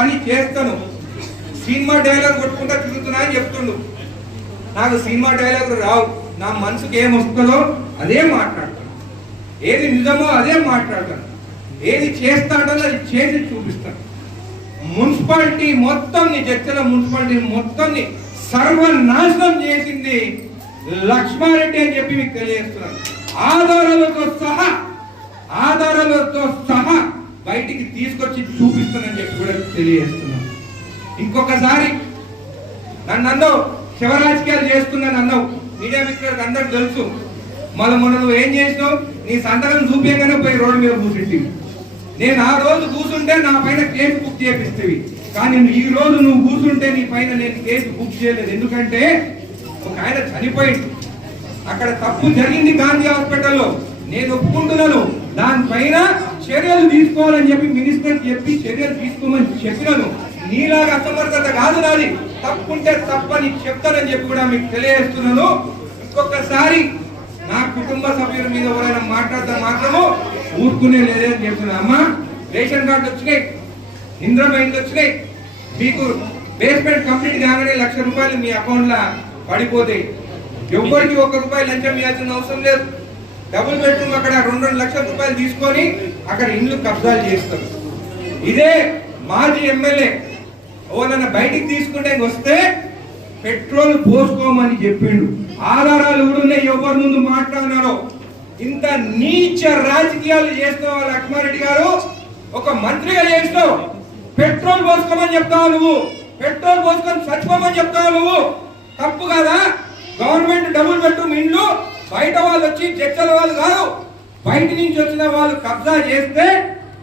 పని చేస్తాను. Cinema dialogue కొట్టుకుంటా తిరుగుతున్నా అని చెప్తుండు. నాకు సినిమా డైలాగ్ రావు. నా మనసుకి ఏం వస్తుందో అదే మాట్లాడతాను. ఏది నిజమో అదే మాట్లాడతాను. ఏది చేస్తాడో అది చేసి చూపిస్తాను. మున్సిపాలిటీ మొత్తంని చర్చల జడ్చల మున్సిపాలిటీ మొత్తంని సర్వనాశనం చేసింది లక్ష్మారెడ్డి అని చెప్పి మీకు తెలియజేస్తున్నాను. ఆధారాలతో సహా ఆధారాలతో సహా బయటికి తీసుకొచ్చి చూ తెలియజేస్తున్నాను. ఇంకొకసారి నన్ను అన్నావు శివరాజకీయాలు చేస్తున్నాను అన్నావు మీడియా మిత్రులకు అందరికి తెలుసు. మళ్ళీ మొన్న నువ్వు ఏం చేసినావు? నీ సంతకం చూపించగానే పోయి రోడ్డు మీద కూర్చుంటివి. నేను ఆ రోజు కూర్చుంటే నా పైన కేసు బుక్ చేపిస్తేవి. కానీ నువ్వు ఈ రోజు నువ్వు కూర్చుంటే నీ పైన నేను కేసు బుక్ చేయలేదు. ఎందుకంటే ఒక ఆయన చనిపోయింది అక్కడ తప్పు జరిగింది గాంధీ హాస్పిటల్లో. నేను ఒప్పుకుంటున్నాను. దానిపైన చర్యలు తీసుకోవాలని చెప్పి మినిస్టర్ చెప్పి చర్యలు తీసుకోమని చెప్పినాను. నీలాగా అసమర్థత కాదు నాది తప్పుంటే తప్పని చెప్తానని చెప్పి కూడా మీకు తెలియజేస్తున్నాను. ఇంకొకసారి నా కుటుంబ సభ్యుల మీద ఎవరైనా మాట్లాడితే మాత్రము ఊరుకునే లేదని చెప్తున్నా. అమ్మా రేషన్ కార్డు వచ్చినాయి. ఇంద్ర మైండ్లు వచ్చినాయి. మీకు బేస్మెంట్ కంప్లీట్ కాగానే లక్ష రూపాయలు మీ అకౌంట్లో పడిపోతాయి. ఎవరికి ఒక్క రూపాయి లంచం ఇవ్వాల్సిన అవసరం లేదు. డబుల్ బెడ్రూమ్ అక్కడ రెండు రెండు లక్షల రూపాయలు తీసుకొని అక్కడ ఇండ్లు కబ్జాలు చేస్తారు. ఇదే మాజీ ఎమ్మెల్యే ఓనన్న బయటికి తీసుకుంటే వస్తే పెట్రోల్ పోసుకోమని చెప్పిండు. ఆధారాలు కూడా ఉన్నాయి ఎవరి ముందు మాట్లాడినారో. ఇంత నీచ రాజకీయాలు చేస్తున్నావు లక్ష్మారెడ్డి గారు. ఒక మంత్రిగా చేస్తావు. పెట్రోల్ పోసుకోమని చెప్తావు నువ్వు. పెట్రోల్ పోసుకొని చచ్చిపోమని చెప్తావు నువ్వు. తప్పు కదా? గవర్నమెంట్ డబుల్ బెడ్రూమ్ ఇండ్లు బయట వాళ్ళు వచ్చి చర్చల వాళ్ళు కాదు. బయట నుంచి వచ్చిన వాళ్ళు కబ్జా చేస్తే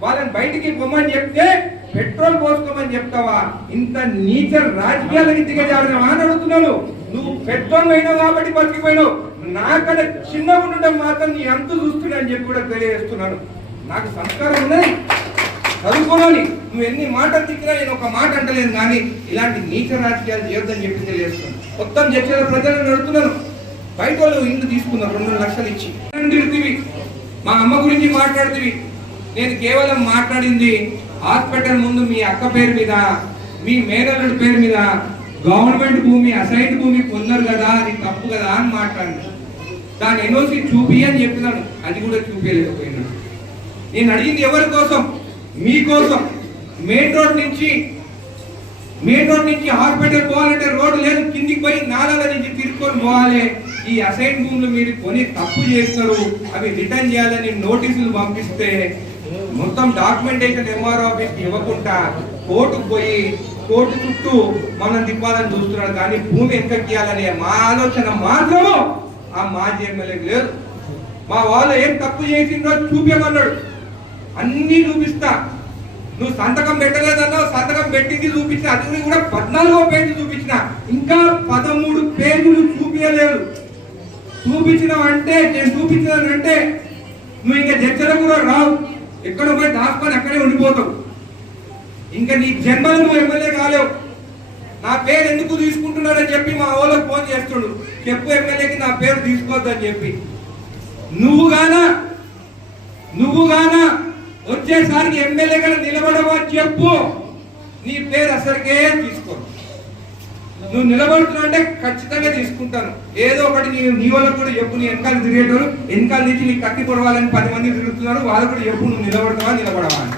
వాళ్ళని బయటికి పొమ్మని చెప్తే పెట్రోల్ పోసుకోమని చెప్తావా? ఇంత నీచ రాజకీయాలకి దిగజారినవా అని అడుగుతున్నాను నువ్వు పెట్రోల్ అయినావు కాబట్టి బతికిపోయినావు. నాకడ చిన్నగా ఉండటం మాత్రం నీ అంత చూస్తున్నా అని చెప్పి కూడా తెలియజేస్తున్నాను నాకు సంస్కారం ఉన్నది. చదువుకోవాలి. నువ్వు ఎన్ని మాటలు తిక్కినా నేను ఒక మాట అంటలేను కానీ ఇలాంటి నీచ రాజకీయాలు చేయొద్దని చెప్పి తెలియజేస్తున్నాను. మొత్తం చర్చల ప్రజలను అడుగుతున్నాను బయట వాళ్ళు ఇల్లు తీసుకున్నారు రెండు లక్షలు ఇచ్చి. తిరిగి మా అమ్మ గురించి మాట్లాడుతుంది. నేను కేవలం మాట్లాడింది హాస్పిటల్ ముందు మీ అక్క పేరు మీద మీ మేనల్లుడి పేరు మీద గవర్నమెంట్ భూమి అసైన్ భూమి కొన్నారు కదా అది తప్పు కదా అని మాట్లాడింది. దాని ఎన్ఓసి చూపి అని చెప్పినాను అది కూడా చూపించలేకపోయినాడు నేను అడిగింది ఎవరి కోసం? మీకోసం మెయిన్ రోడ్ నుంచి మెయిన్ రోడ్ నుంచి హాస్పిటల్ పోవాలంటే రోడ్డు లేదు కిందికి పోయి నాలాల నుంచి తిరుక్కొని పోవాలి. ఈ అసైన్ భూములు మీరు కొని తప్పు చేస్తారు అవి రిటర్న్ చేయాలని నోటీసులు పంపిస్తే మొత్తం డాక్యుమెంటేషన్ ఎంఆర్ ఆఫీస్ ఇవ్వకుండా కోర్టుకు పోయి కోర్టు చుట్టూ మనం తిప్పాలని చూస్తున్నాడు కానీ భూమి వెనక గీయాలనే మా ఆలోచన మాత్రము ఆ మాజీ ఎమ్మెల్యే లేదు. మా వాళ్ళు ఏం తప్పు చేసిందో చూపించమన్నాడు. అన్నీ చూపిస్తా. నువ్వు సంతకం పెట్టలేదన్నా సంతకం పెట్టింది చూపించిన అది కూడా పద్నాలుగో పేజీ చూపించిన. ఇంకా పదమూడు పేజీలు చూపించలేదు. చూపించడం అంటే నేను చూపించడం అంటే నువ్వు ఇంకా చర్చలు కూడా రావు. ఎక్కడ పోయి దాచుకొని అక్కడే ఉండిపోతావు. ఇంకా నీ జన్మలు నువ్వు ఎమ్మెల్యే కాలేవు. నా పేరు ఎందుకు తీసుకుంటున్నాడని చెప్పి మా వాళ్ళకి ఫోన్ చేస్తుండు. చెప్పు ఎమ్మెల్యేకి నా పేరు తీసుకోవద్దని చెప్పి. నువ్వు గానా? నువ్వు గానా? వచ్చేసరికి ఎమ్మెల్యే నిలబడవా చెప్పు. నీ పేరు అసలుకే తీసుకో. నువ్వు నిలబడుతున్నావు అంటే ఖచ్చితంగా తీసుకుంటాను. ఏదో ఒకటి నీ నీ వాళ్ళకి కూడా చెప్పు నీ వెనకాల తిరిగేటోరు వెనకాల నుంచి నీ కత్తి పొడవాలని పది మంది తిరుగుతున్నారు వాళ్ళు కూడా చెప్పు నువ్వు నిలబడతావా నిలబడవా అని.